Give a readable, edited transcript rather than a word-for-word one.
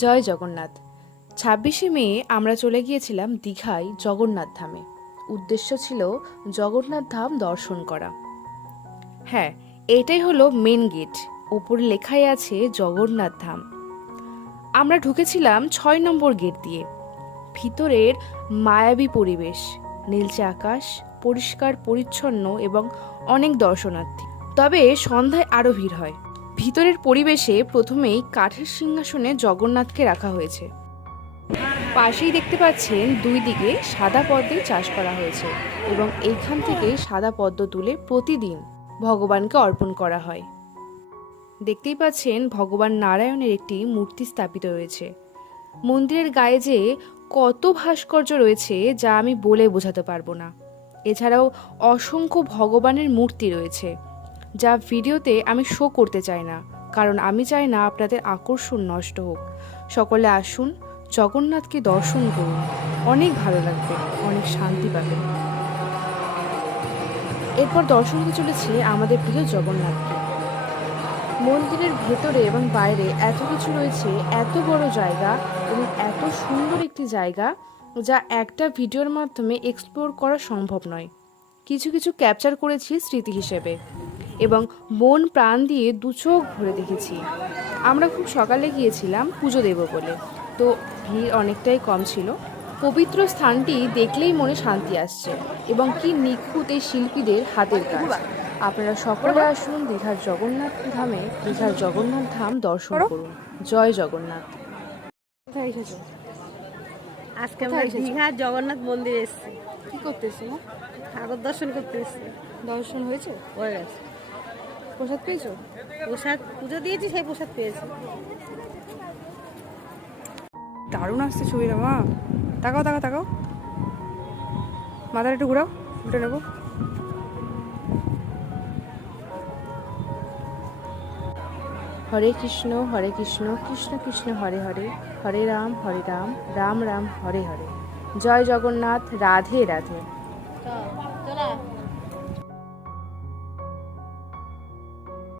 জয় জগন্নাথ। ২৬শে মে আমরা চলে গিয়েছিলাম দীঘায় জগন্নাথ ধামে। উদ্দেশ্য ছিল জগন্নাথ ধাম দর্শন করা। হ্যাঁ, এটাই হলো মেন গেট। ওপরে লেখাই আছে জগন্নাথ ধাম। আমরা ঢুকেছিলাম ৬ নম্বর গেট দিয়ে। ভিতরের মায়াবী পরিবেশ, নীলচে আকাশ, পরিষ্কার পরিচ্ছন্ন এবং অনেক দর্শনার্থী। তবে সন্ধ্যায় আরও ভিড় হয়। ভিতরের পরিবেশে প্রথমেই কাঠের সিংহাসনে জগন্নাথকে রাখা হয়েছে। পাশেই দেখতে পাচ্ছেন দুই দিকে সাদা পদ্মে চাষ করা হয়েছে এবং এইখান থেকে সাদা পদ্ম তুলে প্রতিদিন ভগবানকে অর্পণ করা হয়। দেখতেই পাচ্ছেন ভগবান নারায়ণের একটি মূর্তি স্থাপিত রয়েছে। মন্দিরের গায়ে যে কত ভাস্কর্য রয়েছে যা আমি বলে বোঝাতে পারবো না। এছাড়াও অসংখ্য ভগবানের মূর্তি রয়েছে যা ভিডিওতে আমি শো করতে চাই না, কারণ আমি চাই না আপনাদের আকর্ষণ নষ্ট হোক। সকলে আসুন, জগন্নাথকে দর্শন করুন, অনেক ভালো লাগবে, অনেক শান্তি পাবেন। এরপর দর্শন হতে চলেছে আমাদের প্রিয় জগন্নাথকে। মন্দিরের ভেতরে এবং বাইরে এত কিছু রয়েছে, এত বড় জায়গা এবং এত সুন্দর একটি জায়গা যা একটা ভিডিওর মাধ্যমে এক্সপ্লোর করা সম্ভব নয়। কিছু কিছু ক্যাপচার করেছি স্মৃতি হিসেবে এবং মন প্রাণ দিয়ে দু চোখ ভরে দেখেছি। আমরা খুব সকালে গিয়েছিলাম পুজো দেব বলে, তো ভিড় অনেকটাই কম ছিল। পবিত্র স্থানটি দেখলেই মনে শান্তি আসছে এবং কি নিখুঁত এই শিল্পীদের হাতের কাজ। আপনারা সকলে আসুন দীঘার জগন্নাথ ধামে, দীঘার জগন্নাথ ধাম দর্শন করুন। জয় জগন্নাথ। কোথায় এসেছো? আজকে আমরা দীঘার জগন্নাথ মন্দিরে এসেছি। কি করতে এসেছো? ঠাকুর দর্শন করতে এসেছি। দর্শন হয়েছে? হয়ে গেছে। প্রসাদ পেয়েছো? প্রসাদ পুজো দিয়েছি, সেই প্রসাদ পেয়েছি। দারুণ আসছে ছবিটা মা। তাকাও তাকাও তাকাও, মাথাটা একটু ঘুরাও, উঠে নেবো। হরে কৃষ্ণ কৃষ্ণ কৃষ্ণ হরে হরে, হরে রাম রাম রাম হরে হরে। জয় জগন্নাথ, রাধে রাধে।